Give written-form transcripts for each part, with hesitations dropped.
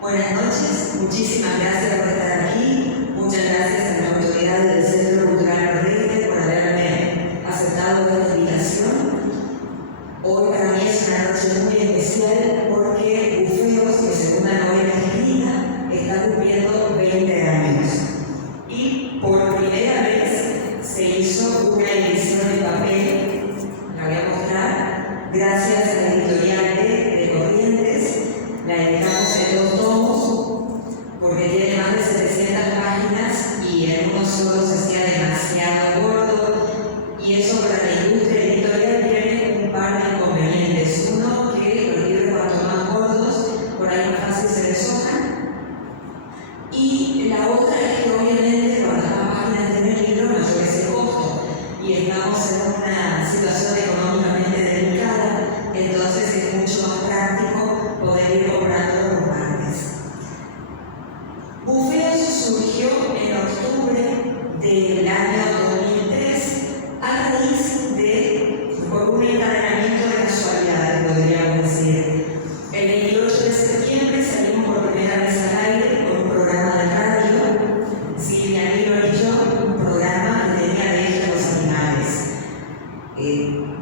Buenas noches, muchísimas gracias por estar aquí. Muchas gracias a la autoridad del Centro Cultural Nordeste por haberme aceptado esta invitación. Hoy para mí es una noche muy especial porque Bufeos, mi segunda novela escrita, está cumpliendo 20 años. Y por primera vez se hizo una edición en papel, la voy a mostrar, gracias a la editorial de Corrientes. La editamos en 2 tomos porque tiene más de 700 páginas y en uno solo se hacía demasiado gordo, y eso para la industria editorial tiene un par de inconvenientes. Uno, que los libros cuanto más gordos, por ahí más fácil se deshojan, y la otra es que obviamente cuanto más páginas tiene el libro, mayor es el costo, y estamos en una situación económicamente delicada, entonces es mucho más práctico poder ir comprando por partes. Bufeos surgió en octubre del año 2003 a raíz por un encadenamiento de casualidades, podríamos decir. El 28 de septiembre salimos por primera vez al aire con un programa de radio, Silvia Nilo y yo, un programa que tenía de eje a los animales.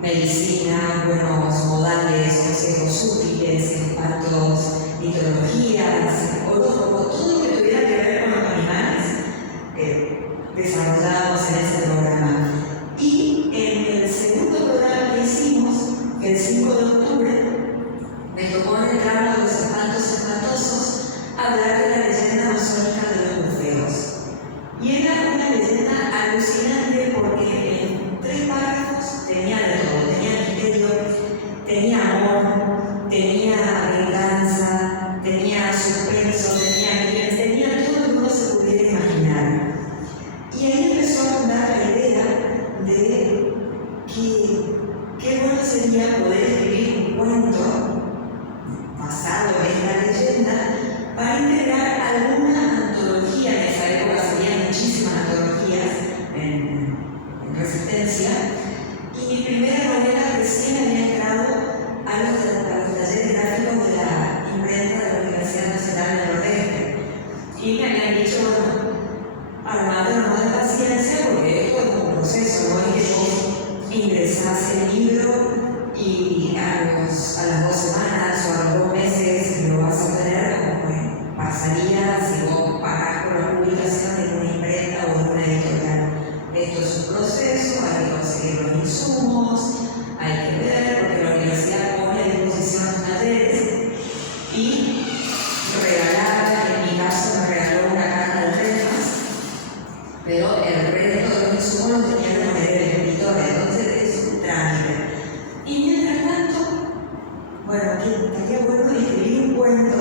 Medicina, buenos modales, consejos útiles, espantos, mitologías, horóscopos, todo lo que tuviera que ver con los animales, desarrollábamos en ese programa. Y en el segundo programa que hicimos, el 5 de octubre, me tocó en el tramo de los espantos espantosos hablar de la leyenda masónica de los Bufeos. Y era una leyenda alucinante porque en 3 párrafos tenía de todo. Tenía misterio, tenía amor, tenía venganza, tenía suspenso, tenía todo lo que uno se pudiera imaginar. Y ahí empezó a fundar la idea de que qué bueno sería poder escribir un cuento basado en esta leyenda para integrar alguna antología. En esa época se habían muchísimas antologías en Resistencia, y mi primera novela recién había entrado a los talleres gráficos de la imprenta de la Universidad Nacional del Nordeste, y me habían dicho, bueno, Armando, no de paciencia, porque esto es un proceso, no es que vos ingresás el libro y a las 2 semanas o a los 2 meses lo vas a tener, como pasaría si vos pagás por la publicación en una imprenta o en una editorial. Esto es un proceso, hay que conseguir los insumos, hay que ver, porque la universidad pone a disposición los talleres y regalar, en mi caso me regaló una caja de remas, pero el resto de los insumos los tenía que poner el escritor, entonces es un trámite. Y mientras tanto, bueno, estaría bueno escribir un cuento.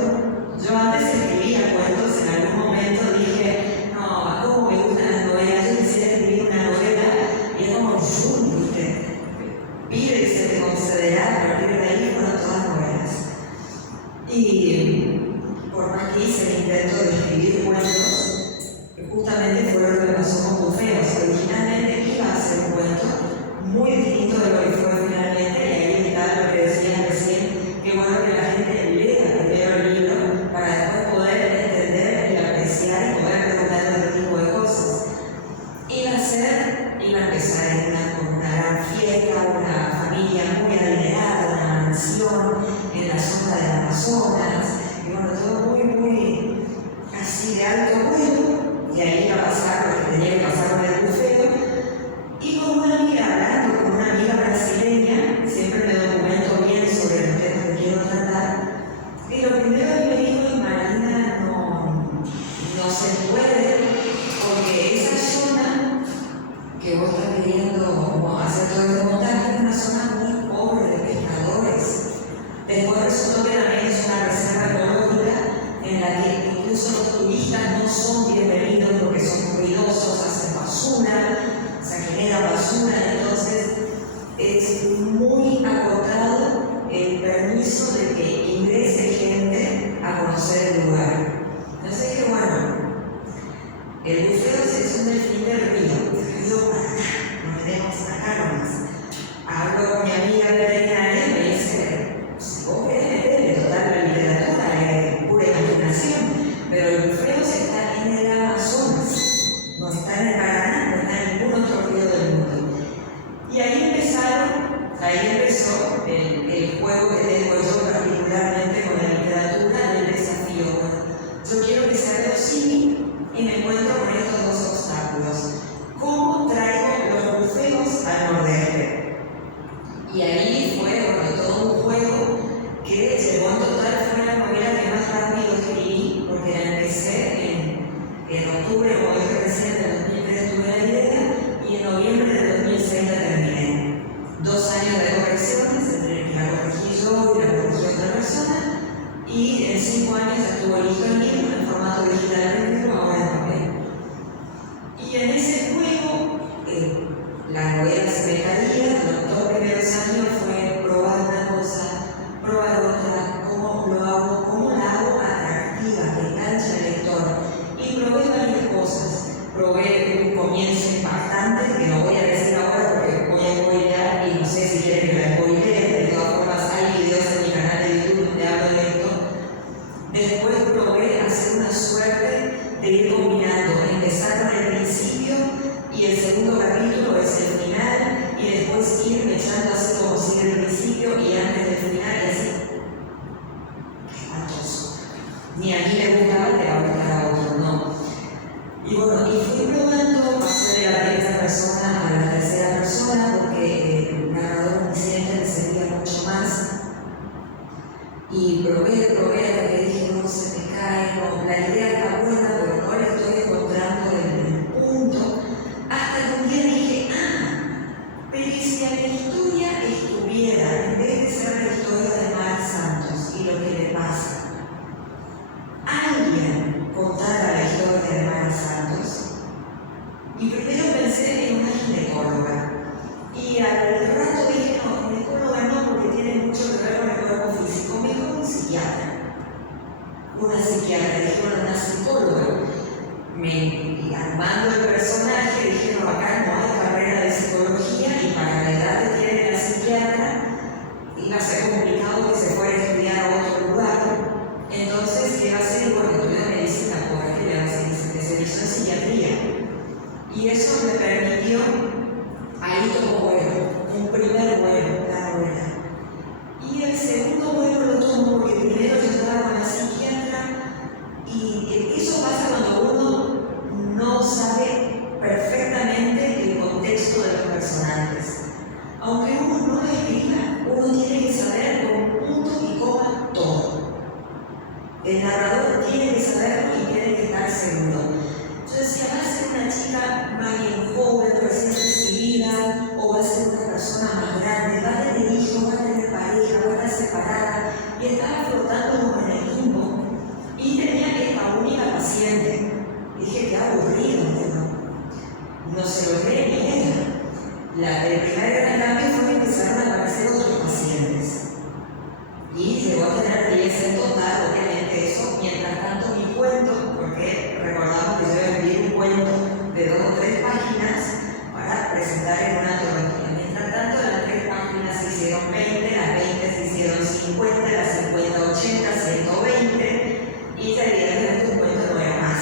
Yo antes escribía cuentos, en algún momento dije, no, ¿cómo me gustan las novelas? Yo quisiera escribir una novela, y es como, ¿viste? Pide y se te concederá, a partir de ahí fueron todas novelas. Y por más que hice el intento de escribir cuentos, justamente fue lo que me pasó con Bufeos. Originalmente iba a hacer un cuento muy distinto de lo que fue finalmente, y ahí está lo que decían recién, que bueno que la gente lea primero el libro para después poder entender y apreciar y poder preguntar otro tipo de cosas. Iba a empezar con una gran fiesta, una familia muy adinerada, una mansión en la zona del Amazonas, y bueno, todo muy así de alto vuelo, y ahí iba a pasar lo que tenía que pasar con el Bufeo. Y con una amiga, hablando con una amiga brasileña, siempre me documento bien sobre los temas que quiero tratar, y lo primero que me dijo, Marina, no se puede, porque esa zona que vos estás queriendo hacer todo este montaje es una zona muy pobre de pescadores. Después resultó que también es una reserva ecológica en la que incluso los turistas no son bienvenidos porque son ruidosos, hacen basura, se genera basura, entonces es muy acotado el permiso de que ingrese gente a conocer el lugar. Entonces dije, bueno, el Bufeo es un delfín del río Paraná, nos tenemos acá nomás. Hablo con mi amiga veterinaria y me dice, si vos querés meterle total la literatura, pura imaginación. Después probé hacer una suerte de ir combinando, empezar con el principio y el segundo capítulo es el final, y después ir echando así como sigue el principio y antes del final y así. Espantoso. Ni a mí me gustaba, te va a gustar a otro, no. Y bueno, y fui probando, pasé de la primera persona a la tercera persona porque el narrador omnisciente me servía mucho más. Y probé hasta que dije, no, se me cae, no, la idea está buena, pero no le estoy encontrando el punto. Hasta que un día dije, pero ¿y si a la historia estuviera, en vez de ser la historia de Mar Santos y lo que le pasa, alguien contara la historia de Mar Santos? Y primero pensé en una ginecóloga. Y al rato dije, no, ginecóloga no, porque tiene mucho que ver con el cuerpo físico. Me dijo un psiquiatra. Una psiquiatra, dijeron una psicóloga. Y armando el personaje, dijeron, acá no hay carrera de psicología y para la edad que tiene la psiquiatra iba a ser complicado que se fuera a estudiar a otro lugar. Entonces, ¿qué va a hacer? Bueno, estudió medicina, porque le va a hacer especializó en psiquiatría. Y eso me permitió, ahí tomó vuelo, un primer vuelo, la novela. Y el segundo vuelo lo tomo porque primero yo estaba con la psiquiatra, y eso pasa cuando uno no sabe perfectamente el contexto de los personajes. Aunque uno no lo escriba, uno tiene que saber con punto y coma todo. El narrador tiene que saberlo y tiene que estar seguro. Entonces, si va a ser una chica más bien joven, recién recibida, o va a ser una persona más grande, va a tener hijos, va a tener pareja, va a estar separada, y estaba flotando como en el limbo, y tenía esta única paciente. Dije, qué aburrido, no se lo cree ni ella. El primer gran cambio fue que empezaron a aparecer otros pacientes. Y llegó a tener 10 en total, obviamente eso. Mientras tanto, mi cuento, porque recordamos que yo iba a escribir un cuento de 2 o 3 páginas para presentar en una antología. Mientras tanto, las 3 páginas se hicieron 20, las 20 se hicieron 50, las 50, 80, 120, y ya evidentemente un cuento no era más.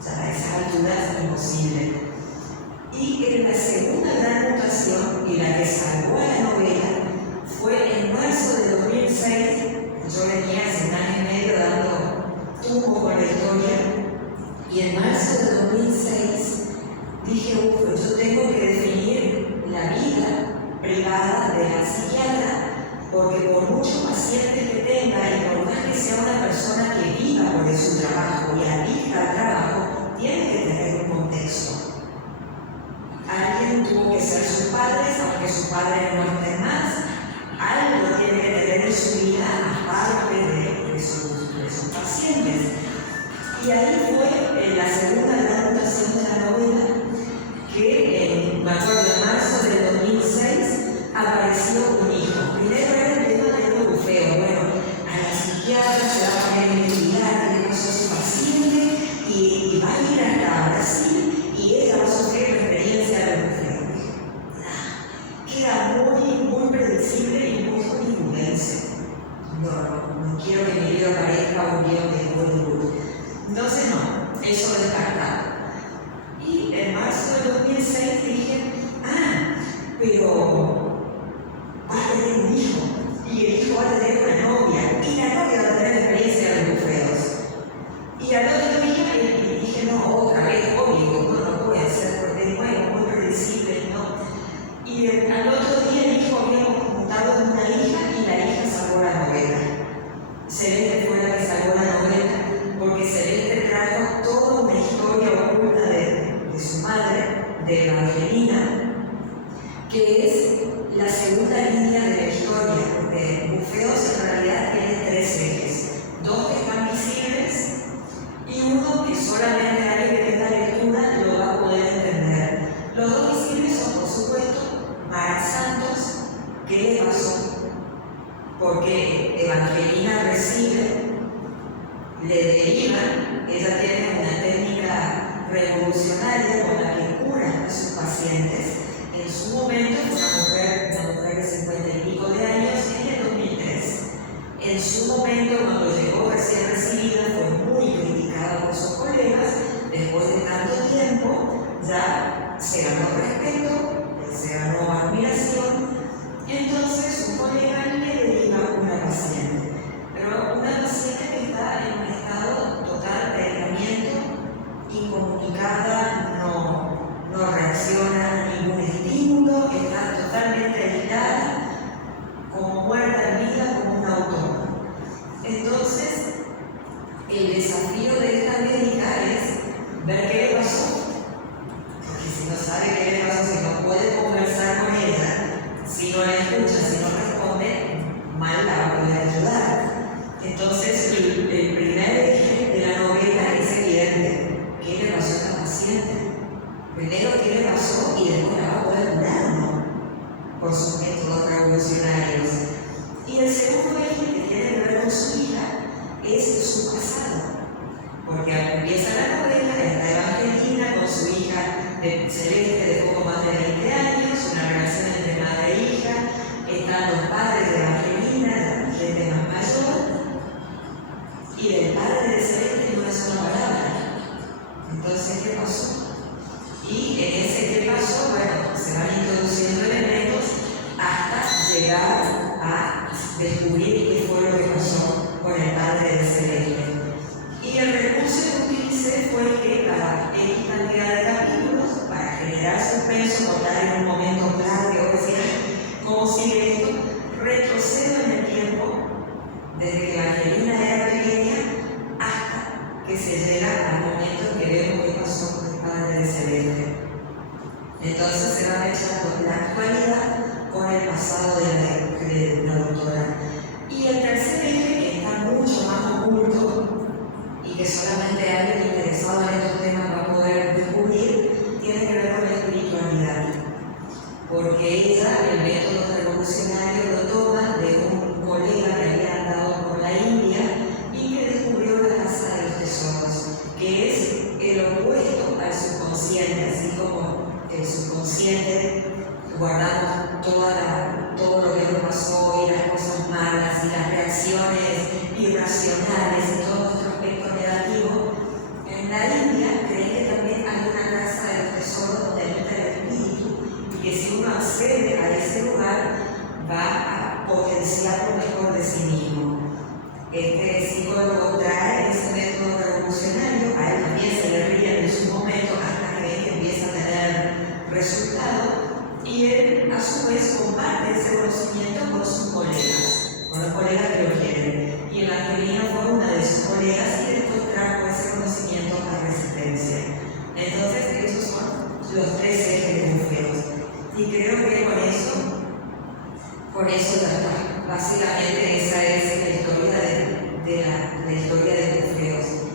O sea, a esas alturas es imposible. Y en la segunda gran mutación, y la que salvó a la novela, fue en marzo de 2006. Yo venía hace un año y medio dando tumbo con la historia, y en marzo de 2006 dije, yo tengo que definir la vida privada de la psiquiatra, porque por muchos pacientes que tenga, y por más que sea una persona que viva por su trabajo y adicta al trabajo, tiene que tener un contexto. Alguien tuvo que ser sus padres, aunque sus padres no estén más. Algo tiene que tener en su vida aparte de sus pacientes. Y ahí fue la segunda gran mutación de la novela, que me acuerdo, en marzo del 2006 apareció un hijo. Primero era el tema del bufeo. Bueno, a la psiquiatra se va a poner a investigar qué le pasó a su paciente y va a ir hasta Brasil y ella va a sufrir la experiencia del bufeo. Queda muy predecible y muy hollywoodense. No quiero que mi libro parezca un guión de Hollywood. Entonces no, eso descartado. Y en marzo de 2006 dije, pero va a tener un hijo, y el hijo va a tener una novia, y la novia va a tener la experiencia de los bufeos. Y al otro día dije, no, otra vez, obvio, no puede ser, porque bueno, muy predecible, ¿no? Y al otro día el hijo había mutado en una hija, y la hija salvó la novela. Celeste fue la que salvó la novela, porque Celeste trajo toda una historia oculta de su madre, de Evangelina, que es la segunda línea de la historia, porque Bufeos en realidad tiene 3 ejes, 2 que están visibles y uno que solamente alguien que tenga lectura lo va a poder entender. Los 2 visibles son, por supuesto, Mar Santos, ¿qué le pasó? Porque Evangelina recibe, le derivan, ella tiene una técnica revolucionaria con la que cura a sus pacientes. En su momento fue una mujer de 50 y pico de años, en el 2003. En su momento, cuando El desafío de esta médica es ver qué le pasó. Porque si no sabe qué le pasó, si no puede conversar con ella, si no la escucha, si no responde, mal la va a poder ayudar. Entonces, el primer eje de la novela es evidente. ¿Qué le pasó a esta paciente? Primero, ¿qué le pasó? Y después la va a poder curar, ¿no? Por sus métodos revolucionarios. Y el segundo eje que tiene que ver con su hija es su pasado. Porque empieza la novela, está Evangelina con su hija Celeste de poco más de 20 años, una relación entre madre e hija, están los padres de Evangelina, la gente más mayor, y del padre de Celeste no es una palabra. Entonces, ¿qué pasó? Y en ese qué pasó, bueno, se van introduciendo elementos hasta llegar a descubrir qué fue lo que pasó con el padre de Celeste. Y el recurso que utilicé fue que cada X cantidad de capítulos, para generar suspenso, contar en un momento clave o decir cómo sigue esto, retrocedo en el tiempo desde que Evangelina era pequeña hasta que se llega al momento en que vemos qué pasó con el padre de Celeste. Entonces se va mezclando la actualidad con el pasado de la doctora. Y el tercer eje, que está mucho más oculto y que solamente alguien interesado en estos temas va a poder descubrir, tiene que ver con la espiritualidad. Porque ella, el método revolucionario, lo toma de un colega que había andado por la India y que descubrió la casa de los tesoros, que es el opuesto al subconsciente, así como el subconsciente guardamos todo lo que nos pasó y las cosas malas y las reacciones irracionales y todo nuestro aspecto negativo. En la India creen que también hay una casa de los tesoros donde habita el espíritu y que si uno accede a ese lugar va a potenciar lo mejor de sí mismo. Este psicólogo trae ese método revolucionario, a él también se le ríe en su momento hasta que empieza a tener resultado, y él a su vez comparte ese conocimiento con sus colegas, con los colegas que lo quieren. Y Evangelina fue una de sus colegas y después trajo ese conocimiento a Resistencia. Entonces, esos son los tres ejes de Bufeos. Y creo que con eso básicamente esa es la historia de Bufeos.